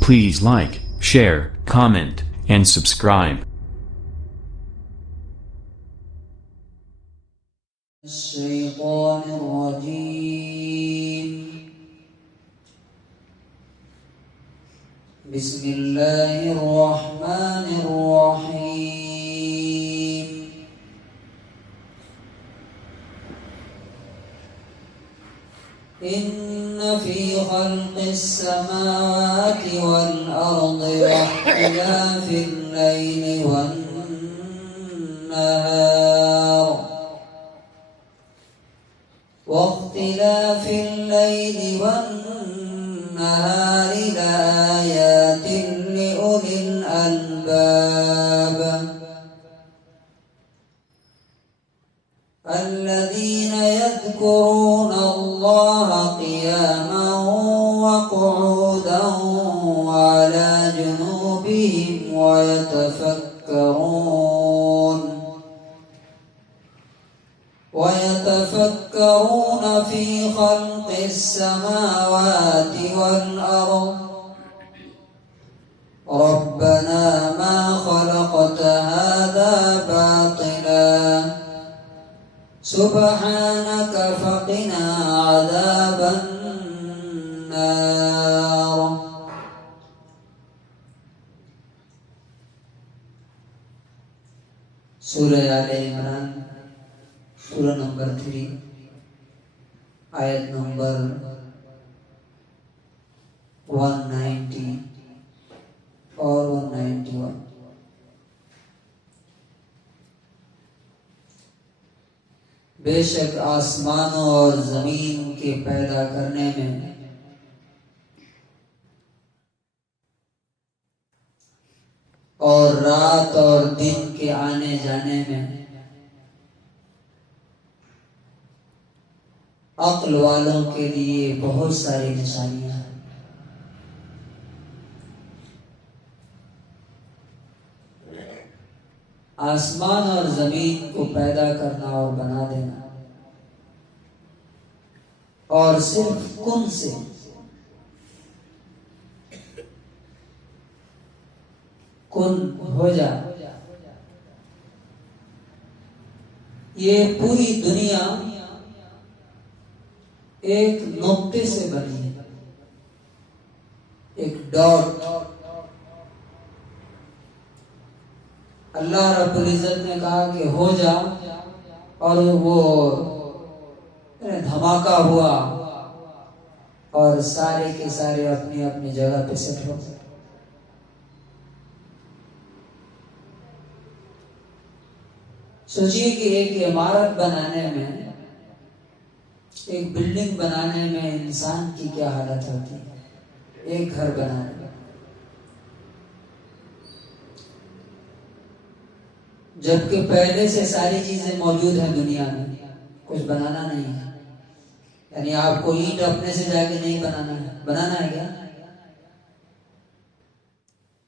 Please like, share, comment, and subscribe. الشيطان الرجيم. بسم الله الرحمن الرحيم. إن في خلق السماوات والأرض واختلاف الليل والنهار لآيات لأولي الألباب الذين يذكرون الله قياما وقعودا وعلى جنوبهم ويتفكرون في خلق السماوات والأرض ربنا ما خلقت هذا باطلا سبحانك فقنا عذاب النار. سورہ آل عمران سورہ نمبر 3 آیت نمبر 190 اور 191. بے شک آسمانوں اور زمین کے پیدا کرنے میں اور رات اور دن کے آنے جانے میں عقل والوں کے لیے بہت ساری نشانیاں ہیں. آسمان اور زمین کو پیدا کرنا اور بنا دینا اور صرف کن سے کن ہو جا، یہ پوری دنیا ایک نقطے سے بنی ہے، ایک ڈاٹ. اللہ رب العزت نے کہا کہ ہو جا اور وہ دھماکہ ہوا اور سارے کے سارے اپنی اپنی جگہ پہ سیٹ ہو گئے. سوچیے کہ ایک عمارت بنانے میں، ایک بلڈنگ بنانے میں انسان کی کیا حالت ہوتی ہے. ایک گھر بنانے میں جبکہ پہلے سے ساری چیزیں موجود ہیں دنیا میں، کچھ بنانا نہیں ہے. یعنی آپ کو اینٹ اپنے سے جا کے نہیں بنانا ہے. بنانا ہے کیا؟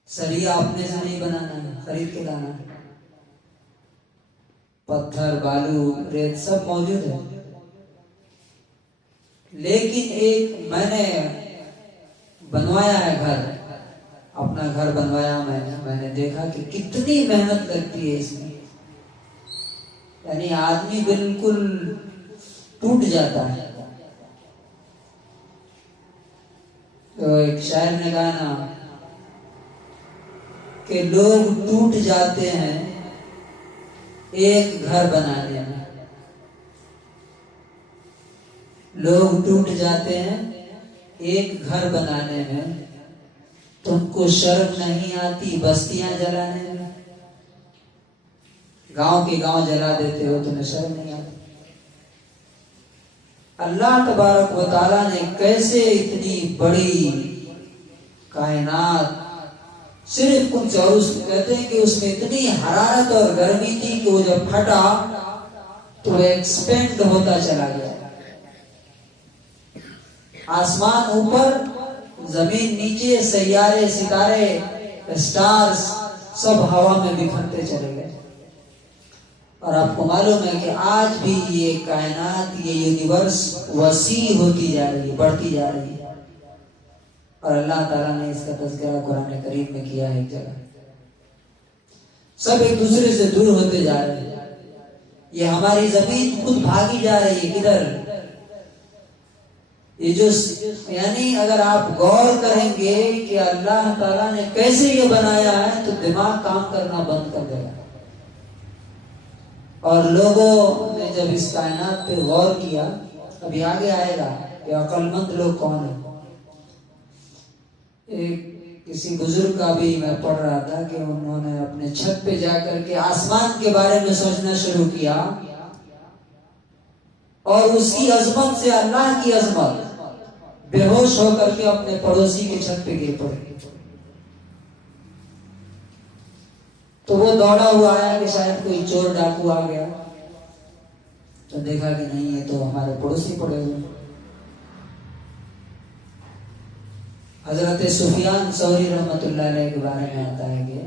سریا اپنے سے نہیں بنانا ہے، خرید کے لانا ہے. پتھر، بالو، ریت سب موجود ہے. لیکن ایک میں نے بنوایا ہے گھر، اپنا گھر بنوایا میں نے دیکھا کہ کتنی محنت لگتی ہے اس میں. یعنی آدمی بالکل ٹوٹ جاتا ہے. تو ایک شاعر نے کہا نا کہ لوگ ٹوٹ جاتے ہیں ایک گھر بنانے میں. لوگ ٹوٹ جاتے ہیں ایک گھر بنانے میں. تم کو شرم نہیں آتی بستیاں جلانے میں؟ گاؤں کے گاؤں جلا دیتے ہو، تمہیں شرم نہیں آتی؟ اللہ تبارک و تعالیٰ نے کیسے اتنی بڑی کائنات صرف کچھ، اور اس کو کہتے ہیں کہ اس میں اتنی حرارت اور گرمی تھی کہ وہ جب پھٹا تو وہ ایکسپینڈ ہوتا چلا گیا. آسمان اوپر، زمین نیچے، سیارے، ستارے، اسٹارز سب ہوا میں بکھرتے چلے گئے. اور آپ کو معلوم ہے کہ آج بھی یہ کائنات، یہ یونیورس وسیع ہوتی جا رہی ہے، بڑھتی جا رہی ہے. اور اللہ تعالیٰ نے اس کا تذکرہ قرآن کریم میں کیا ہے ایک جگہ. سب ایک دوسرے سے دور ہوتے جا رہے ہیں. یہ ہماری زمین خود بھاگی جا رہی ہے کدھر. یہ جو یعنی اگر آپ غور کریں گے کہ اللہ تعالیٰ نے کیسے یہ بنایا ہے تو دماغ کام کرنا بند کر دے گا. اور لوگوں نے جب اس کائنات پہ غور کیا, ابھی آگے آئے گا کہ عقل مند لوگ کون ہیں. کسی بزرگ کا بھی میں پڑھ رہا تھا کہ انہوں نے اپنے چھت پہ جا کر کے آسمان کے بارے میں سوچنا شروع کیا اور اس کی عظمت سے اللہ کی عظمت بے ہوش ہو کر کے اپنے پڑوسی کے چھت پہ گر پڑے. تو وہ دوڑا ہوا آیا کہ شاید کوئی چور ڈاکو آ گیا, تو دیکھا کہ نہیں یہ تو ہمارے پڑوسی پڑے ہوئے. حضرت سفیان ثوری رحمۃ اللہ علیہ کے بارے میں آتا ہے کہ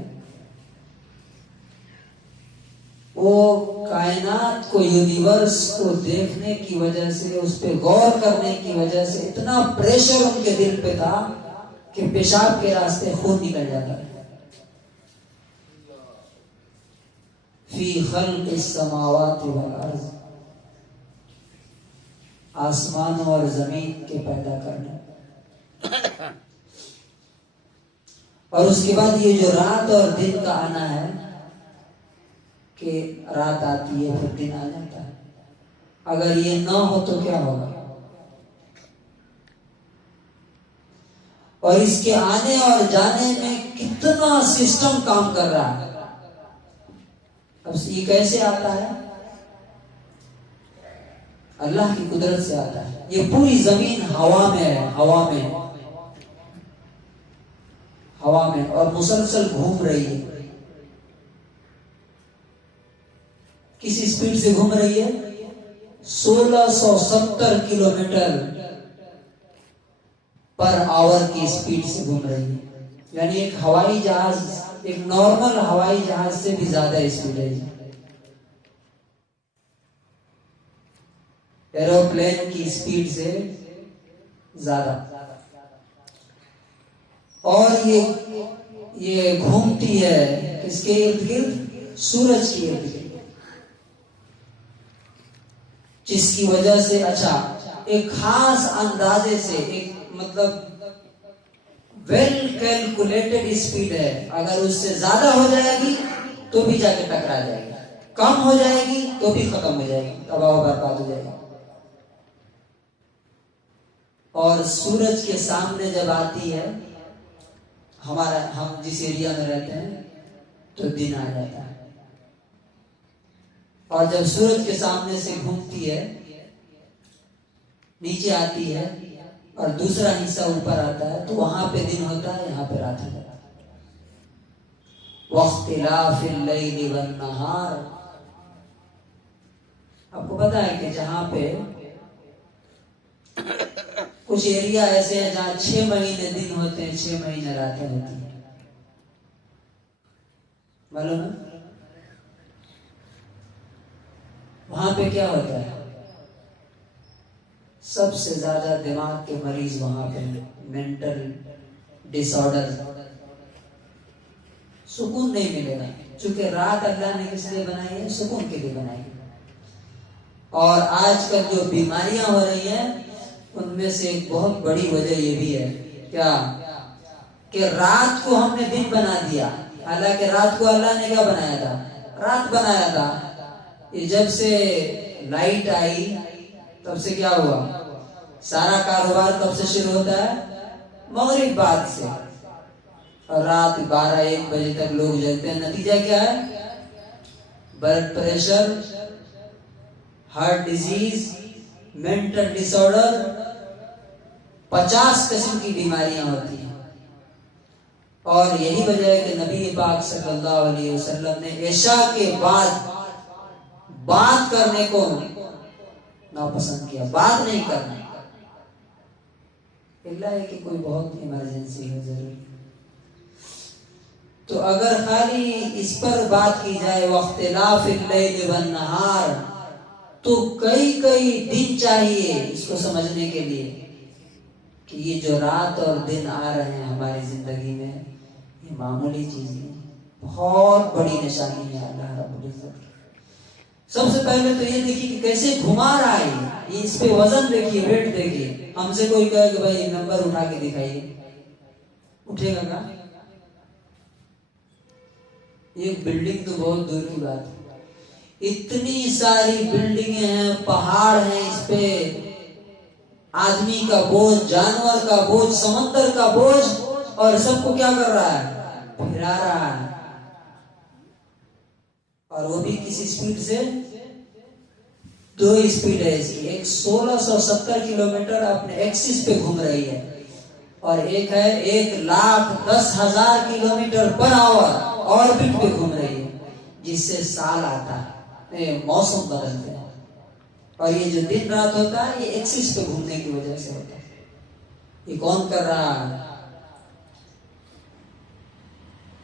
وہ کائنات کو, یونیورس کو دیکھنے کی وجہ سے, اس پہ غور کرنے کی وجہ سے اتنا پریشر ان کے دل پہ تھا کہ پیشاب کے راستے خون نکل جاتا ہے. فی خلق السماوات والارض, آسمانوں اور زمین کے پیدا کرنے, اور اس کے بعد یہ جو رات اور دن کا آنا ہے کہ رات آتی ہے پھر دن آ جاتا ہے. اگر یہ نہ ہو تو کیا ہوگا. اور اس کے آنے اور جانے میں کتنا سسٹم کام کر رہا ہے. اب یہ کیسے آتا ہے؟ اللہ کی قدرت سے آتا ہے. یہ پوری زمین ہوا میں ہے, ہوا میں اور مسلسل گھوم رہی ہے. کس اسپیڈ سے گھوم رہی ہے؟ 1670 کلومیٹر پر آور کی اسپیڈ سے گھوم رہی ہے. یعنی ایک ہوائی جہاز, ایک نارمل ہوائی جہاز سے بھی زیادہ اسپیڈ ہے. ایروپلین کی اسپیڈ سے زیادہ. اور یہ گھومتی ہے کس کے ارد گرد؟ سورج کے ارد گرد, جس کی وجہ سے ایک خاص اندازے سے, ایک مطلب ویل کیلکولیٹڈ اسپیڈ ہے. اگر اس سے زیادہ ہو جائے گی تو بھی جا کے ٹکرا جائے گی, کم ہو جائے گی تو بھی ختم ہو جائے گی, تباہ و برباد ہو جائے گی. اور سورج کے سامنے جب آتی ہے, ہم جس ایریا میں رہتے ہیں, تو دن آ جاتا ہے. اور جب سورج کے سامنے سے گھومتی ہے, نیچے آتی ہے اور دوسرا حصہ اوپر آتا ہے, تو وہاں پہ دن ہوتا ہے, یہاں پہ رات ہوتا ہے. واختلاف اللیل والنہار. آپ کو پتا ہے کہ جہاں پہ کچھ ایریا ایسے ہیں جہاں 6 مہینے دن ہوتے ہیں, 6 مہینے راتیں ہوتی ہیں, معلوم ہے؟ وہاں پہ کیا ہوتا ہے؟ سب سے زیادہ دماغ کے مریض وہاں پہ, مینٹل ڈس آرڈر. سکون نہیں ملے گا, چونکہ رات اللہ نے کس لیے بنائی ہے؟ سکون کے لیے بنائی ہے. اور آج کل جو بیماریاں ہو رہی ہیں ان میں سے ایک بہت بڑی وجہ یہ بھی ہے کیا کہ رات کو ہم نے دن بنا دیا. حالانکہ رات کو اللہ نے کیا بنایا تھا؟ رات بنایا تھا. یہ جب سے لائٹ آئی تب سے کیا ہوا؟ سارا کاروبار کب سے شروع ہوتا ہے؟ مغرب بعد سے, اور رات 12-1 بجے تک لوگ جگتے ہیں. نتیجہ کیا ہے؟ Blood pressure, heart disease, mental disorder, 50 قسم کی بیماریاں ہوتی ہیں. اور یہی وجہ ہے کہ نبی پاک صلی اللہ علیہ وسلم نے عشاء کے بعد بات کرنے کو ناپسند کیا. بات نہیں کرنا, اللہ ہے کہ کوئی بہت ایمرجنسی ہے ضروری. تو اگر خالی اس پر بات کی جائے واختلاف اللیل والنہار, تو کئی دن چاہیے اس کو سمجھنے کے لیے. کہ یہ جو رات اور دن آ رہے ہیں ہماری زندگی میں یہ معمولی چیز نہیں، بہت بڑی نشانی ہے اللہ رب العزت کی۔ سب سے پہلے تو یہ دیکھیے کہ کیسے گھما رہا ہے یہ، اس پہ وزن دیکھیے، ویٹ دیکھیے۔ ہم سے کوئی کہے کہ بھائی نمبر اٹھا کے دکھائیے، اٹھے گا کیا؟ ایک بلڈنگ تو بہت دور کی بات ہے، اتنی ساری بلڈنگیں ہیں، پہاڑ ہیں، اس پہ آدمی کا بوجھ، جانور کا بوجھ، سمندر کا بوجھ، اور سب کو کیا کر رہا ہے؟ پھرا رہا ہے، اور وہ بھی کسی سپیڈ سے، دو سپیڈ ہے اس کی، ایک 1670 کلومیٹر اپنے ایکسس پہ گھوم رہی ہے، اور ایک ہے 1,10,000 کلومیٹر پر آور آربٹ پہ گھوم رہی ہے، جس سے سال آتا ہے، موسم بدلتے ہیں، اور یہ جو دن رات ہوتا ہے یہ ایکسس پہ گھومنے کی وجہ سے ہوتا ہے۔ یہ کون کر رہا ہے؟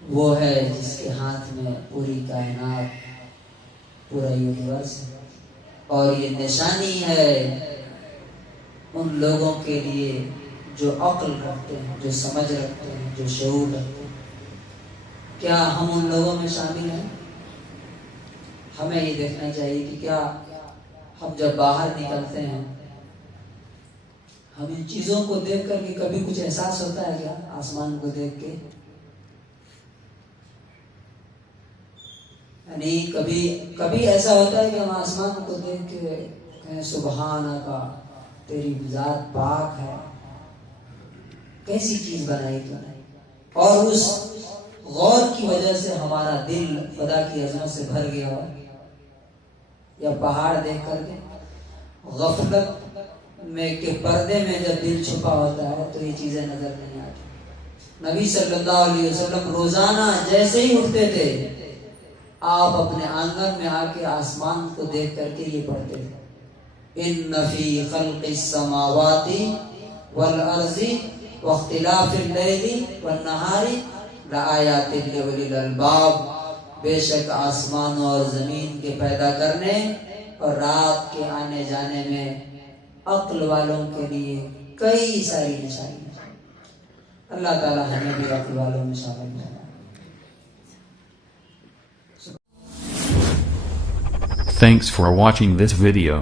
وہ ہے جس کے ہاتھ میں پوری کائنات، پورا یونیورس ہے، اور یہ نشانی ہے ان لوگوں کے لیے جو عقل رکھتے ہیں، جو سمجھ رکھتے ہیں، جو شعور رکھتے ہیں۔ کیا ہم ان لوگوں میں شامل ہیں؟ ہمیں یہ دیکھنا چاہیے کہ کیا ہم جب باہر نکلتے ہیں ہم ان چیزوں کو دیکھ کر کے کبھی کچھ احساس ہوتا ہے کیا؟ آسمان کو دیکھ کے یعنی کبھی ایسا ہوتا ہے کہ ہم آسمان کو دیکھ کے کہیں سبحان کا، تیری ذات پاک ہے، کیسی چیز بنائی تو نہیں، اور اس غور کی وجہ سے ہمارا دل خدا کی عظمت سے بھر گیا ہو، یا پہاڑ دیکھ کر کے غفلت میں کے پردے میں جب دل چھپا ہوتا ہے تو یہ چیزیں نظر نہیں آتی۔ نبی صلی اللہ علیہ وسلم روزانہ جیسے ہی اٹھتے تھے آپ اپنے آنگن میں آ کے آسمان کو دیکھ کر کے یہ پڑھتے تھے، ان فی خلق السماوات والارض واختلاف اللیل والنہار لآیات لأولی الالباب، بے شک آسمانوں اور زمین کے پیدا کرنے اور رات کے آنے جانے میں عقل والوں کے لیے کئی ساری نشانیاں۔ اللہ تعالی ہمیں بھی عقل والوں میں شامل کرنا۔ Thanks for watching this video.